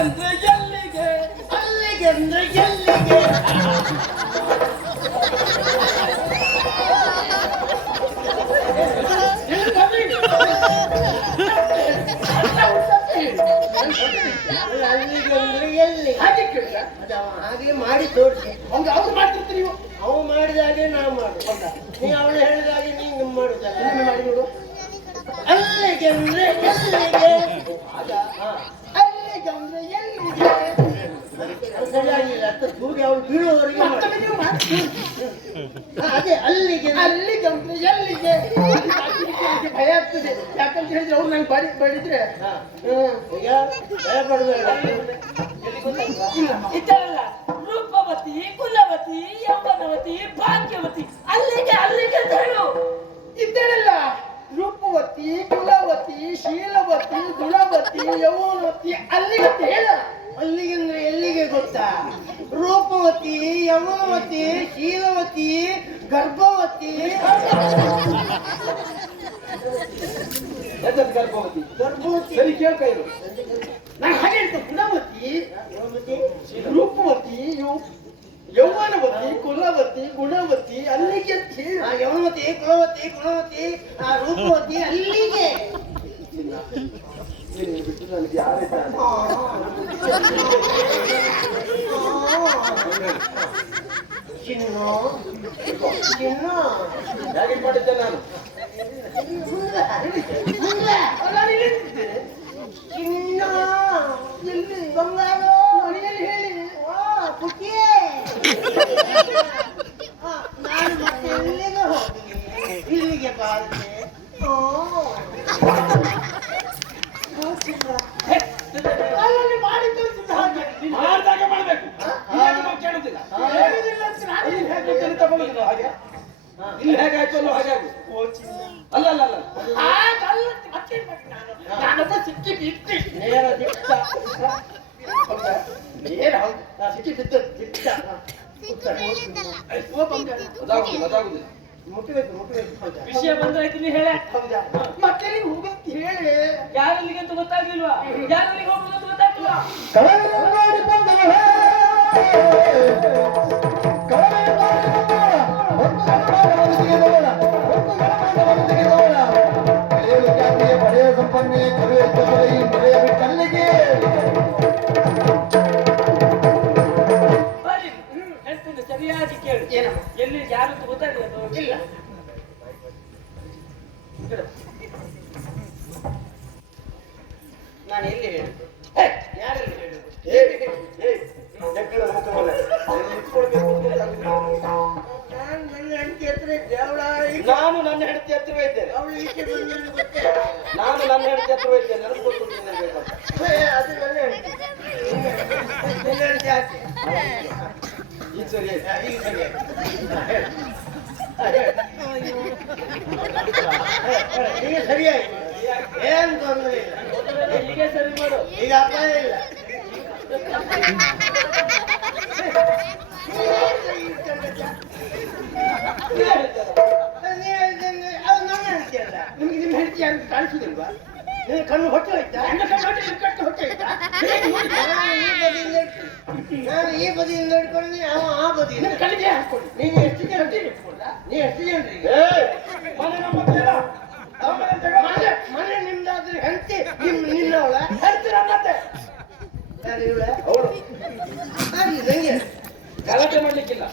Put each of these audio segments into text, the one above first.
ಅಲ್ಲಿಗಂದ್ರೆ ಎಲ್ಲಿಗೆ? ಅಲ್ಲಿಗೆ ಅಂದ್ರೆ ಎಲ್ಲಿಗೆ? ಅಲ್ಲ, ಅಲ್ಲಿಗೆ ಅಂದ್ರೆ ಎಲ್ಲಿ ಹಾಗೆ ಕೇಳಿದ ಅದು ಅವ ಹಾಗೆ ಮಾಡಿ ತೋರಿಸಿ. ಅವ್ನು ಅವ್ರು ಮಾಡ್ತಿರ್ತೀರಿ ನೀವು? ಅವ ಮಾಡಿದಾಗೆ ನಾವು ಮಾಡು ನೀ ಅವಳು ಹೇಳಿದಾಗೆ ನೀನು ಮಾಡುದಲ್ಲ ಮಾಡಿ ನೋಡು ಅಲ್ಲಿಗೆ ಅಂದ್ರೆ ಎಲ್ಲಿಗೆ? ಆಗ ಹಾ. ಅಲ್ಲಿಗೆ ಅಂದ್ರೆ ಎಲ್ಲಿಗೆ? ಅದು ಸರಿಯಾಗಿಲ್ಲ ಅತ್ತ ತೂಗಿ ಅವಳು ಬೀಳುವವರೆಗೆ ಮಾಡು. ನೀವು ಮಾಡಿ ಅದೇ ಅಲ್ಲಿಗೆ ಅಲ್ಲಿಗೆ ಅಂದ್ರೆ ಎಲ್ಲಿಗೆ ಭಯ ಆಗ್ತದೆ. ಯಾಕಂತ ಹೇಳಿದ್ರೆ ಅವ್ರು ನಂಗೆ ಬಡಿ ಬಡಿದ್ರೆ ಭಯ ಪಡಬೇಡ. ಇಲ್ಲ ಇದ್ದಾರಲ್ಲ ರೂಪವತಿ ಕುಲವತಿ ಯೌವನವತಿ ಭಾಗ್ಯವತಿ. ಅಲ್ಲಿಗೆ ಅಲ್ಲಿಗೆ ಇದ್ದಾರಲ್ಲ ರೂಪವತಿ ಕುಲವತಿ ಶೀಲವತಿ ಗುಣವತಿ ಯೌವನವತಿ ಅಲ್ಲಿಗೆ ಹೇಳ. ಅಲ್ಲಿಗೆ ಅಂದ್ರೆ ಎಲ್ಲಿಗೆ ಗೊತ್ತಾ? ರೂಪವತಿ ಯಮನವತಿ ಶೀಲವತಿ ಗರ್ಭವತಿ. ಗರ್ಭವತಿ? ಗರ್ಭವತಿ. ಸರಿ ಕೇಳ್ತಾ ನಾನು ಹಾಗೆ ಗುಣವತಿ ರೂಪವತಿ ಯೌ- ಯೌವನವತಿ ಕುಲವತಿ ಗುಣವತಿ ಅಲ್ಲಿಗೆ ಆ ಯಮನವತಿ ಕುಲವತಿ ಗುಣವತಿ ಆ ರೂಪವತಿ ಅಲ್ಲಿಗೆ ನಿನ್ನ ಬಿಟ್ಟು ನನಗೆ ಯಾರಿದ್ದಾರೆ ಚಿನ್ನು ಚಿನ್ನು ಹೇಗೆ ಮಾಡಿದ್ದೆ ನಾನು ಚಿನ್ನ ಎಲ್ಲಿ ಬಂಗಾರು ಮನೆಯಲ್ಲಿ ಹೇಳಿ ಓ ಪುಟ್ಟಿಯೇ ಆ, ನಾನು ಮತ್ತೆ ಎಲ್ಲಿಗೆ ಹೋಗಲಿ ಇಲ್ಲಿಗೆ ಬಾರದೆ ಓ ಓ, ಚಿನ್ನ. ಅಲ್ಲಲ್ಲಿ ಮಾಡಿ ತೋರಿಸಿದ್ದು ಹಾಗೆ. ಮಾಡ್ದಾಗ ಮಾಡ್ಬೇಕು ಇವಾಗ ನಾವು ಕೇಳುದಿಲ್ಲ ಹೇಳುದಿಲ್ಲ ಅಂತ ನಾನು ಇಲ್ಲಿ ಹೇಗೆ ಗೊತ್ತಲ್ಲಿ ತಗೊಳ್ಳುದಿಲ್ಲ ಹಾಗೆ ಹಾ. ಇಲ್ಲಿ ಹೇಗೆ ಆಯ್ತು ಅಲ್ಲೋ ಅಲ್ಲ ಅಲ್ಲ ನಾನೊಬ್ಬ ಸಿಕ್ಕಿ ಬಿದ್ದೆ ನೇರ ದಿಟ್ಟ ಹೌದಾ? ಏನ್ ಹೌದು. ನಾ ಸಿಕ್ಕಿ ದಿಟ್ಟ ಅದಾಗುದಿಲ್ಲ ಅದಾಗುದಿಲ್ಲ. ಮುಟ್ಟಬೇಕು ಮುಟ್ಟಬೇಕು ವಿಷಯ ಬಂದಾಯ್ತು ನೀ ಹೇಳ. ಹೌದಾ? ಮತ್ತೆ ಹೋಗಂತ ಹೇಳಿ. ಯಾರಲ್ಲಿಗೆ ಅಂತ ಗೊತ್ತಾಗ್ಲಿಲ್ವಾ? ಯಾರಲ್ಲಿಗೆ ಹೋಗುದು ಅಂತ ಗೊತ್ತಾಗ್ಲಿಲ್ವಾ? ಕೇಳು ಏನಮ್ಮ? ಎಲ್ಲಿ ಯಾರು ಅಂತ ಗೊತ್ತಾಗ್ಲಿಲ್ಲ ಇಲ್ಲ. ನಾನು ಎಲ್ಲಿ ಹೇಳುದು? ಹೇ, ಯಾರಲ್ಲಿ ಹೇಳುದು? ಏ, ಏ, ಜಗ್ಗದ ಮುಖವಲ್ಲ. ಎಲ್ಲಿ ನಿಂತ್ಕೊಳ್ಬೇಕು ಅಂತ ಗೊತ್ತಾಗುದಿಲ್ಲ. ನಾನು ನನ್ನ ಹೆಂಡತಿ ಹತ್ರ ಇದ್ದೆ ಅವಳ ನಾನು ನನ್ನ ಹೆಂಡತಿ ಹತ್ತಿರ ಇದ್ದೇನೆ ಅವಳು ಈಚೆ ಬಂದು ನನಗೆ ಗೊತ್ತೇ ನಾನು ನನ್ನ ಹೆಂಡತಿ ಹತ್ತಿರ ಇದ್ದೇನೆ ನನಗೆ ಗೊತ್ತುಂಟು ನಿನಗೆ ಬೇಕಂತ. ಏ, ಅದು ನನ್ನ ಹೆಂಡತಿ. ನನ್ನ ಹೆಂಡತಿ ಆಚೆ ಏನ್ ತೊಂದರೆ ಇಲ್ಲ ಹೀಗೆ ಸರಿ ಮಾಡು ಈಗ ಅಪಾಯ ಇಲ್ಲ ನಿಮ್ಗೆ ನಿಮ್ಮ ಹೆಂಡತಿ ಯಾರು ಕಣ್ಣು ಹೊಟ್ಟೆ ನನ್ನ ಕಣ್ಣು ಹೊಟ್ಟೆ ಕಣ್ಣು ಹೊಟ್ಟೆ ಆಯ್ತಾ? ಹೇಗೆ ನೋಡಿ? ನಾನು ಈ ಬದಿಯಿಂದ ಇಟ್ಟು- ನಾನು ಈ ಬದಿಯಿಂದ ಹಿಡ್ಕೊಂಡು ಅವ ಆ ಬದಿಯಿಂದ ನಿನ್ನ ಕಣ್ಣಿಗೆ ಹಾಕ್ಕೊಳ್ಳಿ ನೀನು ಎಷ್ಟು ಜನ ನೀ ಎಷ್ಟು ಜನರಿ ಏಯ್, ಮನೆ ನಮ್ಮದಲ್ಲ. ನಮ್ಮ ಮನೆ ತಗೋ. ಮನೆ ಮನೆ ನಿಮ್ದಾದ್ರೆ ಹೆಂಡತಿ ನಿಮ್ ನಿನ್ನವಳ ಹೆಂಡ್ತಿ ನನ್ನದ್ದೇ. ಯಾರು ಇವಳ ಅವಳು ಆಗ್ಲಿ ನಂಗೆ ಗಲಾಟೆ ಮಾಡ್ಲಿಕ್ಕಿಲ್ಲ.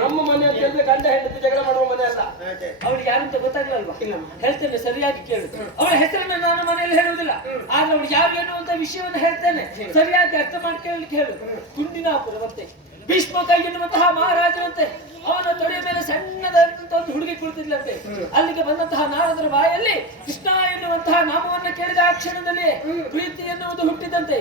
ನಮ್ಮ ಮನೆ ಅಂತ ಹೇಳಿದ್ರೆ ಗಂಡ ಹೆಂಡತಿ ಜಗಳ ಮಾಡುವ ಮನೆ ಅಲ್ಲ. ಅವಳಿಗೆ ಯಾರು ಅಂತ ಗೊತ್ತಾಗ್ಲಲ್ವಾ? ಇಲ್ಲಮ್ಮ. ಹೇಳ್ತೇನೆ ಸರಿಯಾಗಿ ಕೇಳು. ಅವಳ ಹೆಸರನ್ನ ನಾನು ಮನೆಯಲ್ಲಿ ಹೇಳುವುದಿಲ್ಲ. ಆದ್ರೆ ಅವಳು ಯಾರು ಏನು ಅಂತ ವಿಷಯವನ್ನು ಹೇಳ್ತೇನೆ. ಸರಿಯಾಗಿ ಅರ್ಥ ಮಾಡ್ಕೊಳ್ಳಿಕ್ಕೆ ಹೇಳು. ಕುಂದಿನಾಪುರವಂತೆ ಭೀಷ್ಮ ಕೈ ಎನ್ನುವಂತಹ ಮಹಾರಾಜರಂತೆ ಅವನ ತೊಡೆಯ ಮೇಲೆ ಸಣ್ಣದಂತ ಒಂದು ಹುಡುಗಿ ಕುಳಿತಿದ್ಲಂತೆ. ಅಲ್ಲಿಗೆ ಬಂದಂತಹ ನಾರದರ ಬಾಯಲ್ಲಿ ಕೃಷ್ಣ ಎನ್ನುವಂತಹ ನಾಮವನ್ನು ಕೇಳಿದ ಆ ಕ್ಷಣದಲ್ಲಿ ಪ್ರೀತಿ ಎನ್ನುವುದು ಹುಟ್ಟಿದಂತೆ.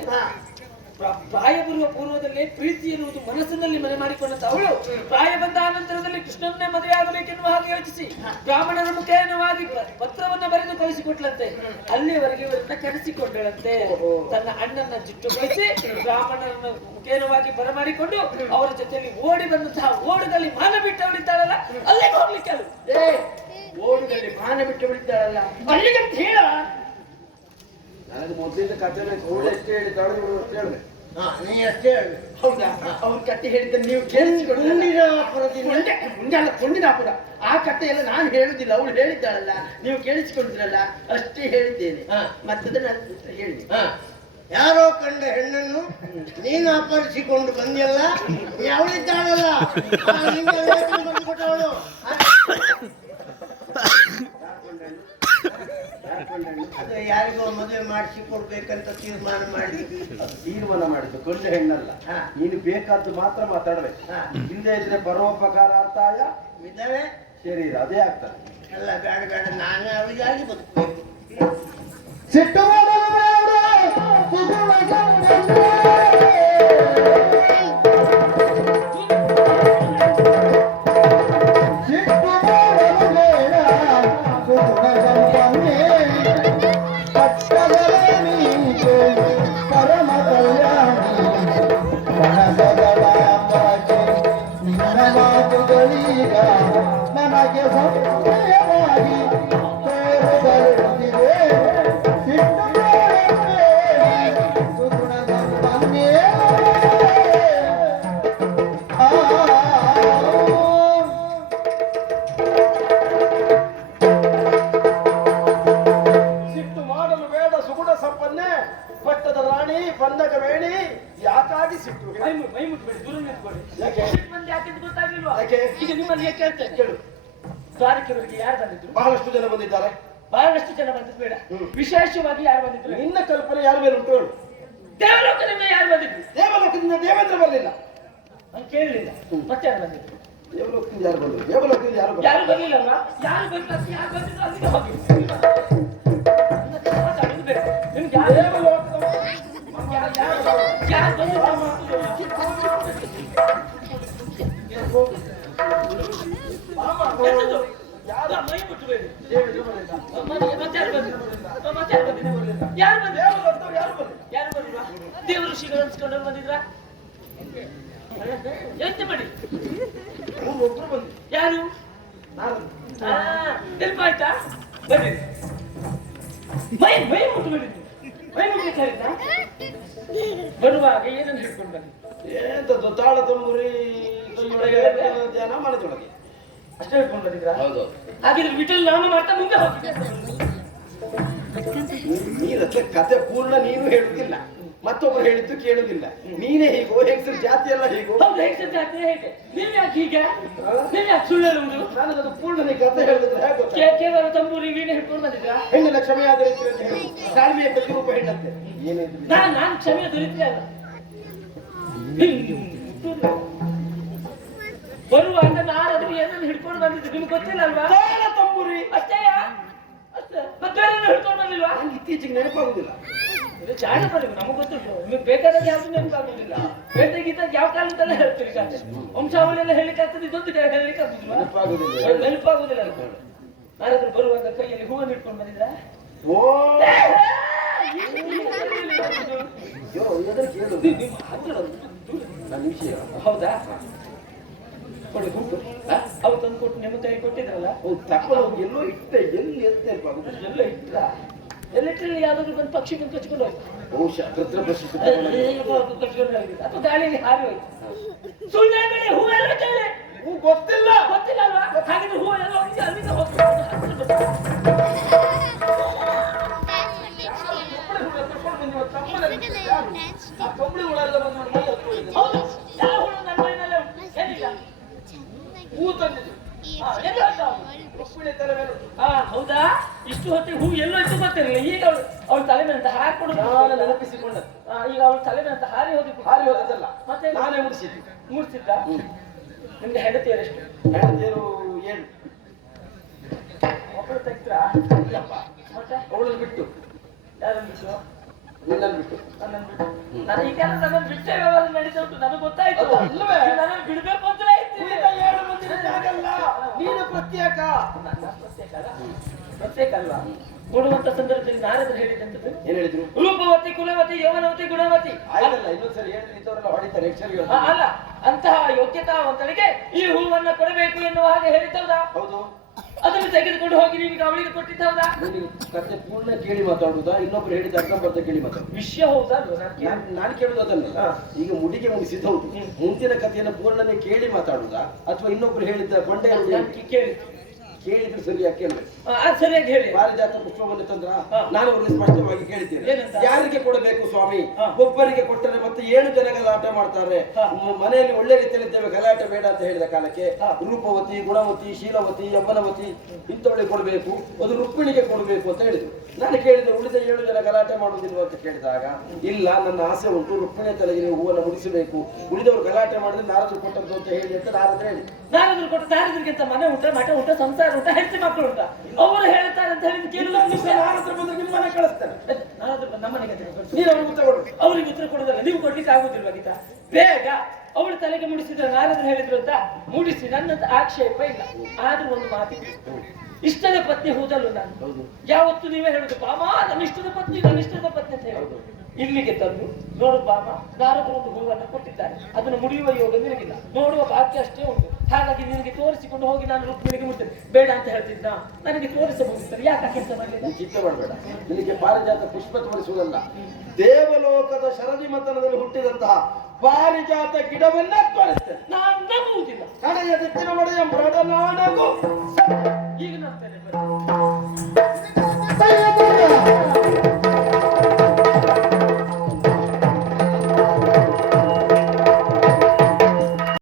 ಪ್ರ- ಪ್ರಾಯ ಬರುವ ಪೂರ್ವದಲ್ಲಿ ಪ್ರೀತಿ ಎನ್ನುವುದು ಮನಸ್ಸಿನಲ್ಲಿ ಮನೆ ಮಾಡಿಕೊಂಡಂತ ಅವಳು ಪ್ರಾಯ ಬಂದ ಅನಂತರದಲ್ಲಿ ಕೃಷ್ಣನ್ನೇ ಮದುವೆಯಾಗಬೇಕೆನ್ನುವ ಹಾಗೆ ಯೋಚಿಸಿ ಬ್ರಾಹ್ಮಣರ ಮುಖೇನವಾಗಿ ಪತ್ರವನ್ನು ಬರೆದು ಕಳಿಸಿಕೊಟ್ಲಂತೆ. ಅಲ್ಲಿವರೆಗೆ ಇವರನ್ನ ಕರೆಸಿಕೊಂಡಳಂತೆ. ತನ್ನ ಅಣ್ಣನ ಜಿಟ್ಟುಗೊಳಿಸಿ ಬ್ರಾಹ್ಮಣರನ್ನ ಮುಖೇನವಾಗಿ ಬರಮಾಡಿಕೊಂಡು ಅವರ ಜೊತೆಯಲ್ಲಿ ಓಡಿ ಬಂದಂತಹ ಓಡದಲ್ಲಿ ಮಾನ ಬಿಟ್ಟವಳಿದ್ದಾಳಲ್ಲ ಅಲ್ಲಿಗೆ ಹೋಗ್ಲಿಕ್ಕೆ ಓಡುಗಲ್ಲಿ ಮಾನ ಬಿಟ್ಟು ಅವಳಿದ್ದಾಳಲ್ಲ ಅಲ್ಲಿಗೆ ಹೇಳ. ನನಗೆ ಮೊದಲಿಂದ ಕಥೆ ಓಡಿ ಎಷ್ಟು ಹೇಳಿ ತಡೆದು ಹೇಳಿದೆ. ಹಾ ನೀ ಅಷ್ಟೇ ಹೌದಾ? ಅವ್ರ ಕತೆ ಹೇಳಿದ್ದ ನೀವು ಕೇಳಿಸಿಕೊಂಡು ಮುಂದಿನ ಅಪರದಿಂದ ಮುಂದೆ ಮುಂದೆ ಅಲ್ಲ ಕೊಂಡಿನಾಪುರ ಆ ಕತೆ ಎಲ್ಲ ನಾನು ಹೇಳುದಿಲ್ಲ ಅವಳು ಹೇಳಿದ್ದಾಳಲ್ಲ. ನೀವು ಕೇಳಿಸಿಕೊಂಡಿದ್ರಲ್ಲ ಅಷ್ಟೇ ಹೇಳಿದ್ದೇನೆ. ಹಾ. ಮತ್ತದ ಹೇಳಿ. ಹಾ. ಯಾರೋ ಕಂಡ ಹೆಣ್ಣನ್ನು ನೀನು ಅಪಹರಿಸಿಕೊಂಡು ಬಂದಿಲ್ಲ ಅವಳಿದ್ದಾಳಲ್ಲ. ಬಂದುಕೊಟ್ಟವಳು ಅದು ಯಾರಿಗೋ ಮದುವೆ ಮಾಡಿಸಿ ಕೊಡ್ಬೇಕಂತ ತೀರ್ಮಾನ ಮಾಡಿ. ತೀರ್ಮಾನ ಮಾಡಿದ್ದು ಕೊಂಡ ಹೆಣ್ಣಲ್ಲ. ಹಾ. ನೀನು ಬೇಕಾದ್ದು ಮಾತ್ರ ಮಾತಾಡ್ಬೇಕು. ಹಾ. ಇಲ್ಲದೆ ಇದ್ರೆ ಪರೋಪಕಾರ ಆಗ್ತಾಯ? ಇದ್ದಾವೆ ಶರೀರ ಅದೇ ಆಗ್ತದೆ. ಎಲ್ಲ ಬೇಡ ಬೇಡ ನಾನೇ ಅವಳಿಗಾಗಿ ಬದುಕಬೇಕು. ಸಿಟ್ಟು ಮಾಡಲು ಬೇಡ. ಸುಗುಣ ನನಗೆ ಸಂಶಯವಾಗಿ ಪಟ್ಟದ ಬಂದಾಗ ವೇಣಿ ಯಾಕಾಗಿ ಸಿಟ್ಟು? ಮೈ ಮುಟ್- ಮೈ ಮುಟ್ಬೇಡಿ ದೂರ ನಿಂತ್ಕೊಳ್ಳಿ. ಯಾಕೆ? ಗೊತ್ತಾಗ್ಲಿಲ್ವಾ? ಈಗ ನಿಮ್ಮಲ್ಲಿ ಕೇಳ್ತೇನೆ ಕೇಳು. ಯಾರು ಬಂದಿದ್ರು? ಬಹಳಷ್ಟು ಜನ ಬಂದಿದ್ದಾರೆ. ಬಹಳಷ್ಟು ಜನ ಬಂದಿದ್ದು ಬೇಡ. ಹ್ಮ್. ವಿಶೇಷವಾಗಿ ಯಾರು ಬಂದಿದ್ರು? ನಿನ್ನ ಕಲ್ಪನೆ ಯಾರು ಮೇಲೆ ಉಂಟು ಹೇಳು. ದೇವಲೋಕದಿಂದ ಯಾರು ಬಂದಿದ್ರು? ದೇವಲೋಕದಿಂದ ದೇವೇಂದ್ರ ಬರಲಿಲ್ಲ. ನಾನು ಕೇಳಲಿಲ್ಲ. ಮತ್ತೆ ಯಾರು ಬಂದಿದ್ರು? ದೇವಲೋಕದಿಂದ ಯಾರು ಬಂದರು? ದೇವಲೋಕದಿಂದ ಯಾರು ಬಂದರು? ಯಾರು ಬರ್ಲಿಲ್ಲಲ್ವಾ ಯಾರು ಬರ್ಲಿಲ್ಲ ಯಾರು ಬಂದಿದ್ರು? ಅಲ್ಲಿಗೆ ಹೋಗಿ. ನಿಮ್ಗೆ ಯಾರು ದೇವರು ಋಷಿಗಳು ಬಂದಿದ್ರ ಮಾಡಿ ಒಬ್ರು ಬಂದ್ರು ಯಾರು ಮೈ ಮೈ ಮೈ? ಬರುವಾಗ ಏನನ್ನು ಹೇಳ್ಕೊಂಡು ಬನ್ನಿ ಎಂತದ್ದು ತಾಳ ತಂಬುರಿ ಧ್ಯಾನ ಮನದೊಳಗೆ ಅಷ್ಟೇ ಹಿಡ್ಕೊಂಡು ಬಂದಿದ್ರಾ ಹೌದು. ಹಾಗಿದ್ರೆ ವಿಠಲ್ ನಾಮ ಮಾಡ್ತಾ ಮುಂದೆ ಹೋಗಿ ನೀನ ಕತೆ ಪೂರ್ಣ ನೀನು ಹೇಳುದಿಲ್ಲ. ಮತ್ತೊಬ್ರು ಹೇಳಿದ್ದು ಕೇಳುದಿಲ್ಲ. ನೀನೇ ಹೀಗೋ ಹೆಂಗಸರ ಜಾತಿ ಎಲ್ಲ ಹೀಗೋ? ಹೌದು ಹೇಗೆ ಜಾತಿ ಹೇಗೆ? ನೀವ್ ಯಾಕೆ ಹೀಗೆ? ನೀವ್ ಯಾಕೆ ಸುಳ್ಳು ಹೇಳುವುದು ನಾನು ಅದು ಪೂರ್ಣ ನೀ ಕತೆ ಹೇಳಿದ್ರೆ ಹೇಗೆ ಕೇವಲ ತಂಬೂರಿ ವೀಣೆ ಹಿಡ್ಕೊಂಡು ಬಂದಿದ್ರಾ ಹೆಣ್ಣಿನ ಕ್ಷಮೆಯ ರೀತಿ ಅಂತ ಹೇಳಿ ತಾಳ್ಮೆಯ ಪ್ರತಿರೂಪ ಹೆಣ್ಣಂತೆ. ಏನಿದ್ರು ನಾನ್ ನಾನು ಕ್ಷಮೆ ದೊರೀತಿ ಅಲ್ಲ. ಬರುವಾಗ ನಾರಾದ್ರೂ ಏನನ್ನು ಹಿಡ್ಕೊಂಡು ಬಂದಿದ್ದು ನಿಮ್ಗೆ ಗೊತ್ತಿಲ್ಲ ಅಲ್ವಾ ತಂಬುರಿ. ಅಷ್ಟೇ. ಮತ್ತೆ ಏನನ್ನು ಹಿಡ್ಕೊಂಡು ಬಂದಿಲ್ವಾ? ನಂಗೆ ಇತ್ತೀಚೆಗೆ ನೆನಪಾಗುದಿಲ್ಲ. ಜಾಣ ಬರಬೇಕು ನಮಗೆ ಗೊತ್ತಿಲ್ಲ ನಿಮ್ಗೆ ಬೇಕಾದಾಗ ಯಾವ್ದು ನೆನಪಾಗುದಿಲ್ಲ. ಬೇಕಾಗಿದ್ದಾಗ ಯಾವ ಕಾಲದಲ್ಲ ಹೇಳ್ತೀರಿ ಕತೆ ವಂಶಾವಳಿ ಎಲ್ಲ ಹೇಳಿಕ್ಕೆ ಆಗ್ತದೆ ಇದೊಂದು ಹೇಳಿಕ್ ಆಗುದಿಲ್ಲ ನೆನಪಾಗುದಿಲ್ಲ. ನೆನಪಾಗುದಿಲ್ಲ ನಾರಾದ್ರೂ ಬರುವಾಗ ಕೈಯಲ್ಲಿ ಹೂವನ್ನು ಹಿಡ್ಕೊಂಡು ಬಂದಿದ್ದ ಓ! ಕೇಳು. ಹೌದಾ? ಕೊಡಿ. ಆ, ಅವು ತಂದು ಕೊಟ್ಟು ನಿಮ್ಮ ತಾಯಿ ಕೊಟ್ಟಿದ್ರಲ್ಲ? ಹೌದು ತಕೊಂಡು ಹೋಗಿ ಎಲ್ಲೋ ಇಟ್ಟೆ ಎಲ್ಲಿ ಎತ್ತೆಲ್ಲ ಇಟ್ಟ ಎಲ್ಲ ಎಲೆಕ್ಟ್ರಿಲ್ ಯಾವ್ದಾದ್ರು ಬಂದು ಪಕ್ಷಿ ಬಂದು ಕಚ್ಕೊಂಡು ಹೋಯ್ತು. ಬಹುಶಃ ಕಚ್ಕೊಂಡು ಹೋಗಿದೆ. ಅಥವಾ ಗಾಳಿಯಲ್ಲಿ ಹಾರಿ ಹೋಯ್ತು. ಸುಳ್ಳು ಹೂ ಎಲ್ಲ ಕೇಳಿ. ಹೂ ಗೊತ್ತಿಲ್ಲ. ಗೊತ್ತಿಲ್ಲ ಅಲ್ವಾ? ಹಾಗಿದ್ರೆ ಹೂ ಎಲ್ಲ ಹೋಗಿ ಅಲ್ಲಿಂದ ಹೋಗ್ತದೆ ಆ ಕಂಬಳಿ ಹುಳ ಎಲ್ಲ ಬಂದು ನನ್ನ ಮೈ ಹತ್ತಿ ಹೋಗಿದೆ. ಹೌದು ಯಾವ ಹುಳು ನನ್ನ ಮೈನಲ್ಲೇ ಉಂಟು ಏನಿಲ್ಲ ಹೂ ತಂದಿದ್ದು ಹಾ, ಎಲ್ಲಿ ಹೋಯ್ತು ಅವು? ರುಕ್ಮಿಣಿ ತಲೆ ಮೇಲೆ ಉಂಟು. ಆ, ಹೌದಾ ಇಷ್ಟು ಹೊತ್ತಿಗೆ ಹೂ ಎಲ್ಲೋ ಇತ್ತು ಗೊತ್ತಿರಲಿಲ್ಲ ಈಗ ಅವಳು ಅವಳ ತಲೆ ಮೇಲೆ ಅಂತ ಹಾಕೊಂಡು ನಾನು ನೆನಪಿಸಿಕೊಂಡದ್ದು ಈಗ ಅವಳ ತಲೆ ಮೇಲೆ ಅಂತ ಹಾರಿ ಹೋಗಿ ಹೋದದ್ದಲ್ಲ. ಮತ್ತೆ ನಾನೇ ಮುಡಿಸಿದ್ದು. ಮೂಡ್ತಿದ್ದ ನಿಮ್ಗೆ ಹೆಂಡತಿಯರೆಷ್ಟು ಹೆಂಡತಿಯರು ಏಳು. ಒಬ್ಬಳು ತೆಗ್ದ್ರ? ಇಲ್ಲಪ್ಪ. ಮತ್ತೆ? ಅವಳನ್ನು ಬಿಟ್ಟು. ಯಾರನ್ನು ಬಿಟ್ಟು ನಿನ್ನನ್ನು ಬಿಟ್ಟು. ನನ್ನನ್ನು ಬಿಟ್ಟು. ನಾನು ಈಗ ನನ್ನ ಬಿಟ್ಟೆ ವ್ಯವಹಾರ ನಡೀತಾ ಉಂಟು ನನಗೆ ಗೊತ್ತಾಯ್ತು. ಅದು ಅಲ್ವೇ? ನನ್ನನ್ನು ಬಿಡ್ಬೇಕು ಅಂತ ಉಳಿದ ಏಳು ಮಂದಿ ಆಗಲ್ಲ ನೀನು ಪ್ರತ್ಯೇಕ. ನನ್ನ ಪ್ರತ್ಯೇಕ ಅಲ್ಲ? ಪ್ರತ್ಯೇಕ ಅಲ್ವಾ? ಕೊಡುವಂತ ಸಂದರ್ಭದಲ್ಲಿ ನಾರದ್ರು ಹೇಳಿದಂತದ್ದು ಏನ್ ಹೇಳಿದ್ರು? ರೂಪವತಿ ಕುಲವತಿ ಯೌವನವತಿ ಗುಣವತಿ. ಆಯ್ತಲ್ಲ ಇನ್ನೊಂದ್ಸರಿ ಹೇಳಿ ಇಂಥವರೆಲ್ಲ ಹೊಡಿತಾರೆ ಯಕ್ಷರಿಗೆ ಅಲ್ಲ ಅಂತಹ ಯೋಗ್ಯತಾವಂತಳಿಗೆ ಈ ಹೂವನ್ನ ಕೊಡಬೇಕು ಎನ್ನುವ ಹಾಗೆ ಹೇಳಿದ್ದಲ್ದ ಹೌದು. ಅದನ್ನು ತೆಗೆದುಕೊಂಡು ಹೋಗಿ ನೀವು ಅವಳಿಗೆ ಕೊಟ್ಟಿದ್ದ ಹೌದಾ ನಿನಗೆ ಕತೆ ಪೂರ್ಣ ಕೇಳಿ ಮಾತಾಡುದಾ? ಇನ್ನೊಬ್ರು ಹೇಳಿದ ಅರ್ಧಂಬರ್ಧ ಕೇಳಿ ಮಾತಾಡುದು ವಿಷಯ ಹೌದಾ ನಾನು ಕೇಳುದು. ಅದನ್ನ ಈಗ ಮುಡಿಗೆ ಮುಗಿಸಿದ ಹೌದು ಮುಂದಿನ ಕಥೆಯನ್ನು ಪೂರ್ಣನೆ ಕೇಳಿ ಮಾತಾಡುದಾ? ಅಥವಾ ಇನ್ನೊಬ್ರು ಹೇಳಿದ್ದ ಬಂಡೆ ಕೇಳಿ ಕೇಳಿದ್ರು ಸರಿಯಾಗಿ ಕೇಳ್ಬೇಕು ಅದು ಸರಿಯಾಗಿ ಹೇಳಿ. ಪಾರಿಜಾತ ಪುಷ್ಪವನ್ನು ತಂದ್ರ ನಾನು ಅವ್ರಿಗೆ ಸ್ಪಷ್ಟವಾಗಿ ಯಾರಿಗೆ ಕೊಡಬೇಕು ಸ್ವಾಮಿ? ಒಬ್ಬರಿಗೆ ಕೊಟ್ಟರೆ ಮತ್ತೆ ಏಳು ಜನ ಗಲಾಟೆ ಮಾಡ್ತಾರೆ. ಮನೆಯಲ್ಲಿ ಒಳ್ಳೆ ರೀತಿಯಲ್ಲಿ ಇದ್ದೇವೆ ಗಲಾಟೆ ಬೇಡ ಅಂತ ಹೇಳಿದ ಕಾಲಕ್ಕೆ. ರೂಪವತಿ ಗುಣವತಿ ಶೀಲವತಿ ಯೌವನವತಿ ಇಂಥವಳಿಗೆ ಕೊಡಬೇಕು ಅದು ರುಕ್ಮಿಣಿಗೆ ಕೊಡಬೇಕು ಅಂತ ಹೇಳಿದ್ರು. ನಾನು ಕೇಳಿದೆ ಉಳಿದ ಏಳು ಜನ ಗಲಾಟೆ ಮಾಡುವುದಿಲ್ವ ಅಂತ ಕೇಳಿದಾಗ ಇಲ್ಲ ನನ್ನ ಆಸೆ ಉಂಟು ರುಕ್ಮಿಣಿಯ ತಲೆಗೆ ನೀವು ಹೂವನ್ನು ಮುಡಿಸಬೇಕು ಉಳಿದವರು ಗಲಾಟೆ ಮಾಡಿದ್ರೆ ನಾರದ್ರು ಕೊಟ್ಟದ್ದು ಅಂತ ಹೇಳಿ ಅಂತ ನಾರದ್ರು ಹೇಳಿ ನಾರದ್ರು ಕೊಟ್ಟು ನಾರದ್ರಿಗಿಂತ ಮನೆ ಉಂಟ ಮಠ ಉಂಟ ಸಂಸಾರ ಉಂಟ ಹೆಂಡತಿ ಮಕ್ಕಳು ಉಂಟಾ? ಅವರು ಹೇಳ್ತಾರೆ ಅಂತ ಹೇಳಿದ ಸಲ ನಾರದ್ರು ಬಂದ್ರೆ ನಿಮ್ಮ ಮನೆ ಕಳಿಸ್ತಾರೆ ನಮ್ಮ ಮನೆಗೆ ನೀನು ಅವ್ರಿಗೆ ಉತ್ತರ ಕೊಡು. ಅವ್ರಿಗೆ ಉತ್ತರ ಕೊಡೋದಲ್ಲ ನೀವು ಕೊಡ್ಲಿಕ್ಕೆ ಆಗುದಿಲ್ವಾ ಗೀತಾ? ಬೇಗ ಅವಳು ತಲೆಗೆ ಮುಡಿಸಿದ್ರೆ ನಾರದ್ರು ಹೇಳಿದ್ರು ಅಂತ ಮುಡಿಸಿ ನನ್ನಂತ ಆಕ್ಷೇಪ ಇಲ್ಲ. ಆದ್ರೂ ಒಂದು ಮಾತಿ ಇಷ್ಟದ ಪತ್ನಿ ಹೋದಲ್ಲ ನಾನು? ಯಾವತ್ತು ನೀವೇ ಹೇಳುದು ಬಾಮ ನನ್ನ ಇಷ್ಟದ ಪತ್ನಿ ನನ್ನ ಇಷ್ಟದ ಪತ್ನಿ ಅಂತ ಹೇಳುದು ಇಲ್ಲಿಗೆ ತಂದು ನೋಡು ಬಾಮ ನಾರದ್ರು ಒಂದು ಹೂವನ್ನು ಕೊಟ್ಟಿದ್ದಾರೆ. ಅದನ್ನು ಮುಡಿಯುವ ಯೋಗ ನಿನಗಿಲ್ಲ. ನೋಡುವ ಭಾಗ್ಯ ಅಷ್ಟೇ ಉಂಟು. ಹಾಗಾಗಿ ನಿನಗೆ ತೋರಿಸಿಕೊಂಡು ಹೋಗಿ ನಾನು ರುಕ್ಮಿಣಿಗೆ ಮುಟ್ಟೆ ಬೇಡ ಅಂತ ಹೇಳ್ತಿದ್ದ. ನನಗೆ ತೋರಿಸಬಹುದಿತ್ತು ಯಾಕೆ ಕೆಲಸ ಮಾಡಲಿಲ್ಲ? ಚಿಂತೆ ಮಾಡಬೇಡ. ನಿನಗೆ ಪಾರಿಜಾತ ಪುಷ್ಪ ತೋರಿಸುವುದಲ್ಲ ದೇವಲೋಕದ ಶರದಿ ಮತನದಲ್ಲಿ ಹುಟ್ಟಿದಂತಹ ಪಾರಿಜಾತ ಗಿಡವನ್ನ ತೋರಿಸ್ತೇನೆ. ನಾನು ನಂಬುವುದಿಲ್ಲ. ಕಡೆಯ ದಿಕ್ಕಿನ ಒಡೆಯ ಮೃಡನಾಡಗು.